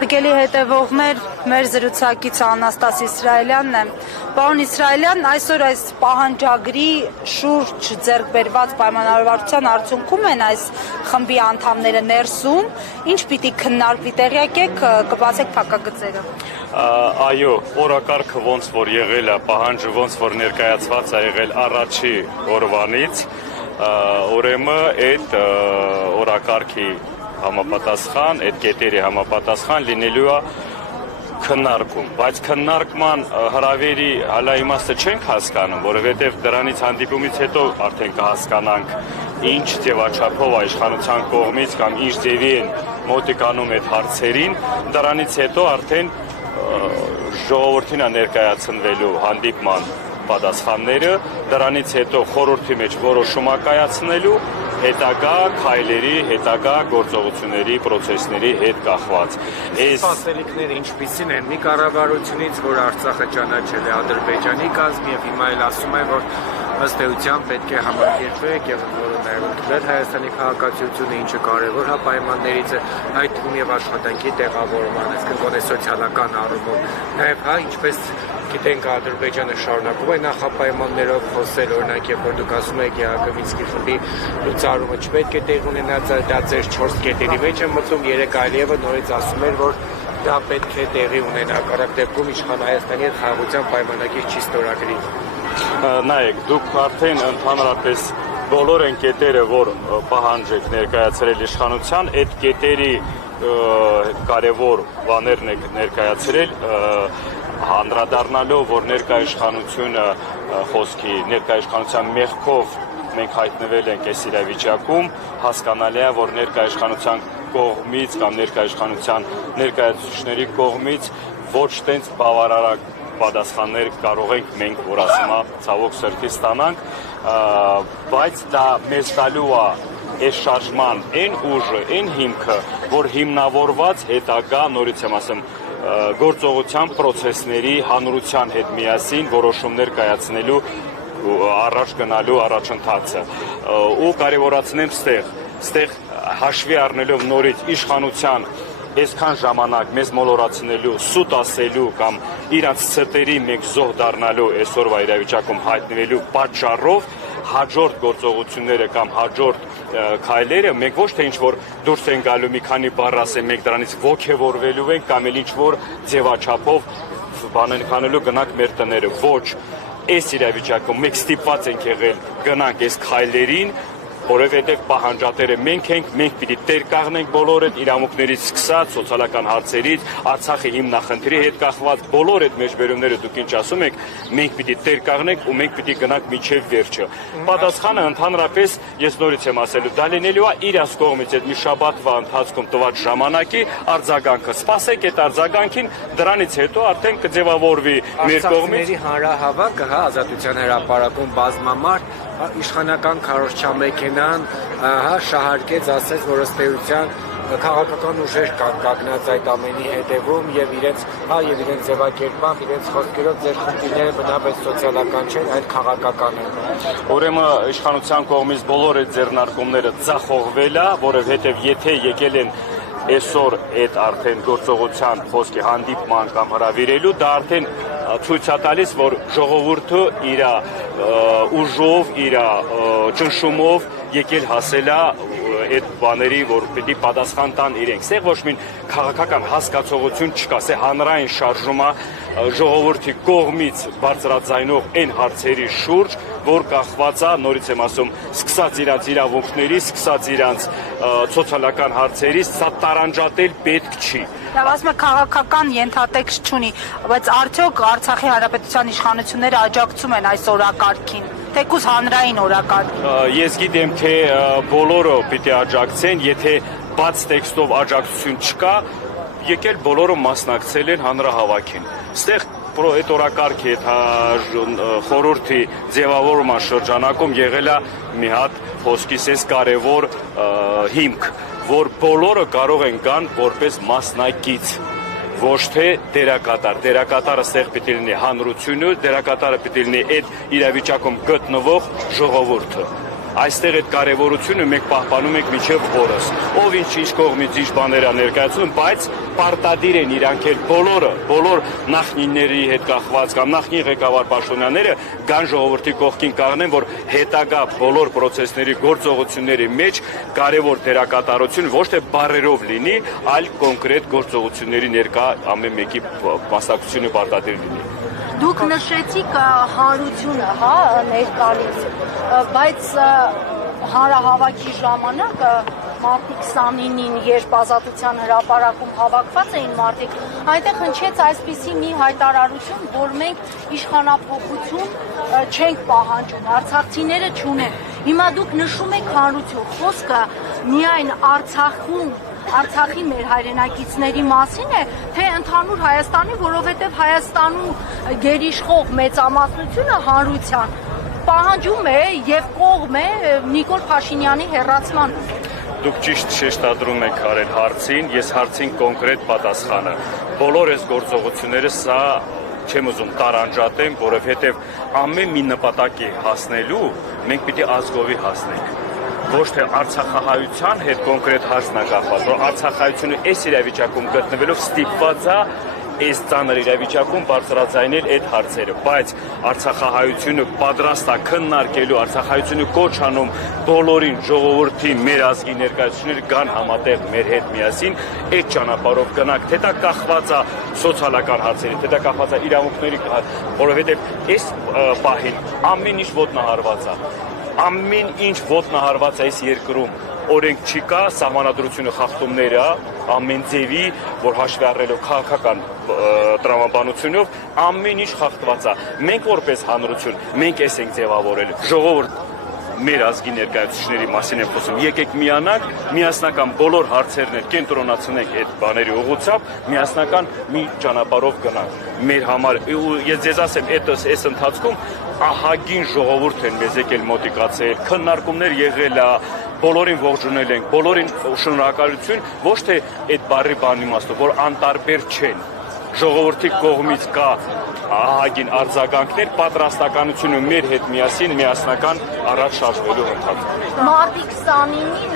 Գելի հետևողներ, մեր զրուցակից Անաստաս Իսրայելյանն է։ Պարոն Իսրայելյան, այսօր այս պահանջագրի շուրջ ձեռք բերված պայմանավորվածության արդյունքում են այս խմբի անդամները ներսում, ինչ պիտի քննարկվի, տեղյակ եք, կբացեք փակագծերը։ Այո, օրակարգը ոնց որ եղել է, պահանջը ոնց որ ներկայացված է եղել առաջի օրվանից, ուրեմն այդ օրակարգի համապատասխան, այդ կետերի համապատասխան լինելու է քննարկում, բայց քննարկման հրավերի հալայիմաստը չենք հասկանում, որովհետև դրանից հանդիպումից հետո արդեն կհասկանանք ինչ ձևաչափով իշխանության կողմից կամ ինչ ձևի են մոտիկանում այդ հարցերին, դրանից հետո արդեն ժողովրդին է ներկայացնվելու հանդիպման պատասխանները, դրանից հետո խորհրդի մեջ որոշում է կայացնելու հետագա քայլերի, հետագա գործողությունների, process-ների հետ կախված։ Սպասելիքները ինչպիսին են մի կառավարությունից, որ Արցախը ճանաչել է Ադրբեջանի կազմ եւ հիմա էլ ասում է, որ ըստ էության պետք է համակերպվեք եւ նաեւ Հայաստանի քաղաքացիությունը ինչը կարեւոր է պայմաններից է այդ թվում եւ աշխատանքի տեղավորման, այսինքն գոնե սոցիալական առումով, նաեւ ինչպես գիտենք Ադրբեջանը շարունակում է նախապայմաններով խոսել, օրինակ երբ որ դուք ասում եք ԵԱՀԿ Մինսկի խմբի լուծարումը չպետք է տեղ ունենա, դա ձեր 4 կետերի մեջ է մտնում, երեք Ալիևը նորից ասում էր, որ դա պետք է տեղի ունենա, առավել դեպքում իշխան Հայաստանի հետ խաղաղության պայմանագիր չի ստորագրի։ Նայեք, դուք արդեն ընդհանրապես բոլոր են կետերը, որ պահանջ եք ներկայացրել իշխանության, այդ կետերի կարևոր բաներն եք ներկայացրել, անդրադառնալով, որ ներկայ իշխանությունը խոսքի, ներկայ իշխանության մեղքով մենք հայտնվել ենք այս իրավիճակում, հասկանալի է, որ ներկայ իշխանության կողմից կամ ներկայ իշխանության ներկայացուցիչների կողմից ոչ տենց բավարարակ պատասխաններ կարող ենք մենք, որ ասում եմ, ցավոք սրտի ստանանք, բայց դա մեզ տալու է այս շարժման այն ուժը, այն հիմքը, որ հիմնավորված հետագա, նորից եմ ասում, գործողության process-ների հանրության հետ միասին որոշումներ կայացնելու առաջ գնալու առաջընթացը ու կարևորացնեմ ստեղ հաշվի առնելով նորից իշխանության այսքան ժամանակ մեզ մոլորացնելու, սուտ ասելու կամ իրանց ցտերի մեկ զոհ դառնալու այսօրվա իրավիճակում հայտնվելու պատճառով հաջորդ գործողությունները կամ հաջորդ քայլերը մենք ոչ թե ինչ որ դուրս են գալու մի քանի բառ ասեն մենք դրանից ողջևորվելու ենք կամ էլ ինչ որ ձևաչափով բաներ կանելու գնանք մեր տները ոչ այս իրավիճակում մենք ստիպված ենք եղել գնանք այս քայլերին որովհետև պահանջատերը մենք ենք, մենք պիտի տեր կաղնենք բոլոր այդ իրավունքներից սկսած, սոցիալական հարցերից, Արցախի հիմնախնդրի հետ կախված, բոլոր այդ մեջբերումները դուք ինչ ասում եք, մենք պիտի տեր կաղնենք ու մենք պիտի գնանք մինչև վերջը։ Պատասխանը ընդհանրապես ես նորից եմ ասելու, դա լինելու է իրաց կողմից այդ մի շաբաթվա ընթացքում տված ժամանակի արձագանքը։ Սպասեք այդ արձագանքին, դրանից հետո արդեն կձևավորվի մեր կողմից հանրահավաքը, հա, Ազատության հրապարակում բազմամարդ իշխանական քարոզչամեքենան շահարկեց, ասեց, որ ըստ էության քաղաքական ուժեր կան կանգնած այդ ամենի հետևում եւ իրենց ձևակերպամբ, իրենց խոսքերով ձեր խնդիրները բնապես սոցիալական չեն, այլ քաղաքական են։ Ուրեմն իշխանության կողմից բոլոր այդ ձեռնարկումները ձախողվել է, որովհետեւ եթե եկել են այսօր այդ արդեն գործողության խոսքի հանդիպման կամ հրավիրելու, դա արդեն ցույց է տալիս, որ ժողովուրդը իր ուժով, իր ճնշումով եկել հասել է այդ բաների, որ պիտի պատասխան տան իրենք։ Սեղ ոչ մի քաղաքական հասկացողություն չկա, սե հանրային շարժումը ժողովրդի կողմից բարձրաձայնող այն հարցերի շուրջ, որ կախված է, նորից եմ ասում, սկսած իրանց իրավունքներից, սկսած իրանց սոցիալական հարցերից, սա տարանջատել պետք չի։ Դա ասում է քաղաքական ենթատեքստ չունի, բայց արդյոք Արցախի Հանրապետության իշխանությունները աջակցում են այս օրակարգին, թեկուզ հանրային օրակարգ։ Ես գիտեմ, թե բոլորը պիտի աջակցեն, եթե բաց տեքստով աջակցություն չկա, եկել բոլորը մասնակցել են հանրահավաքին։ Ստեղ այդ օրակարգի խորհրդի ձևավորման շրջանակում եղել է մի հատ խոսքիս ես կարևոր հիմք, որ բոլորը կարող են գան որպես մասնակից, ոչ թե դերակատար։ Դերակատարը ստեղ պիտի լինի հանրությունը, դերակատարը պիտի լինի այդ իրավիճակում գտնվող ժողովուրդը։ այստեղ այդ կարևորությունը մենք պահպանում ենք մինչև օրս։ Ով ինչ կողմից ինչ բաներ է ներկայացնում, բայց պարտադիր են իրանք էլ բոլոր նախնիների հետ կախված կամ նախնի ղեկավար պաշտոնյաները կան ժողովրդի կողքին կանգնեն, որ հետագա բոլոր process-ների գործողությունների մեջ կարևոր դերակատարություն ոչ թե բառերով լինի, այլ կոնկրետ գործողությունների ներկա ամեն մեկի մասնակցությունը պարտադիր լինի։ Դուք նշեցիք հանրությունը, ներկալից, բայց հանրահավաքի ժամանակ մարտի 29-ին, երբ Ազատության հրապարակում հավաքված էին մարդիկ, այնտեղ հնչեց այսպիսի մի հայտարարություն, որ մենք իշխանափոխություն չենք պահանջում, արցախցիները չունեն։ Հիմա դուք նշում եք հանրություն, խոսքը միայն Արցախի մեր հայրենակիցների մասին է, թե ընդհանուր Հայաստանի, որովհետև Հայաստանում գերիշխող մեծամասնությունը հանրության պահանջում է եւ կողմ է Նիկոլ Փաշինյանի հեռացման։ Դուք ճիշտ շեշտադրում եք արել հարցին, ես հարցին կոնկրետ պատասխանը։ Բոլոր այս գործողությունները սա չեմ ուզում տարանջատեմ, որովհետև ամեն մի նպատակի հասնելու մենք պիտի ազգովի հասնենք։ Ոչ թե արցախահայության հետ կոնկրետ հարցն է կապված, որ արցախահայությունը այս իրավիճակում գտնվելով ստիպված է այս ծանր իրավիճակում բարձրաձայնել այդ հարցերը, բայց արցախահայությունը պատրաստ է քննարկելու, արցախահայությունը կոչ անում բոլորին ժողովրդի մեր ազգի ներկայացուցիչները կան համատեղ մեր հետ միասին, այդ ճանապարհով գնանք, թե դա կախված է սոցիալական հարցերի, թե դա կախված է իրավունքների, որովհետև այս պահին ամեն ինչ ոտնահարված է։ Ամեն ինչ ոտնահարված է այս երկրում, օրենք չի կա, սահմանադրությունը խախտումներ է, ամեն ձևի, որ հաշվի առնելով քաղաքական տրամաբանությունով, ամեն ինչ խախտված է։ Մենք որպես հանրություն, մենք էս ենք ձևավորել, ժողովուրդ մեր ազգի ներկայացուցիչների մասին եմ խոսում, եկեք միանանք, միասնական բոլոր հարցերն կենտրոնացնենք այդ բաների ուղղությամբ, միասնական մի ճանապարհով գնանք։ Մեր համար, ես ձեզ ասեմ, այս ընթացքում ահագին ժողովուրդ են մեզ եկել մոտիկացել, քննարկումներ եղել է, բոլորին ողջունել ենք, բոլորին շնորհակալություն, ոչ թե այդ բառի բան իմաստով, որ անտարբեր չեն։ Ժողովրդի կողմից կա ահագին արձագանքներ, պատրաստականությունը մեր հետ միասին միասնական առաջ շարժվելու ընթացքում։ Մարտի 29-ին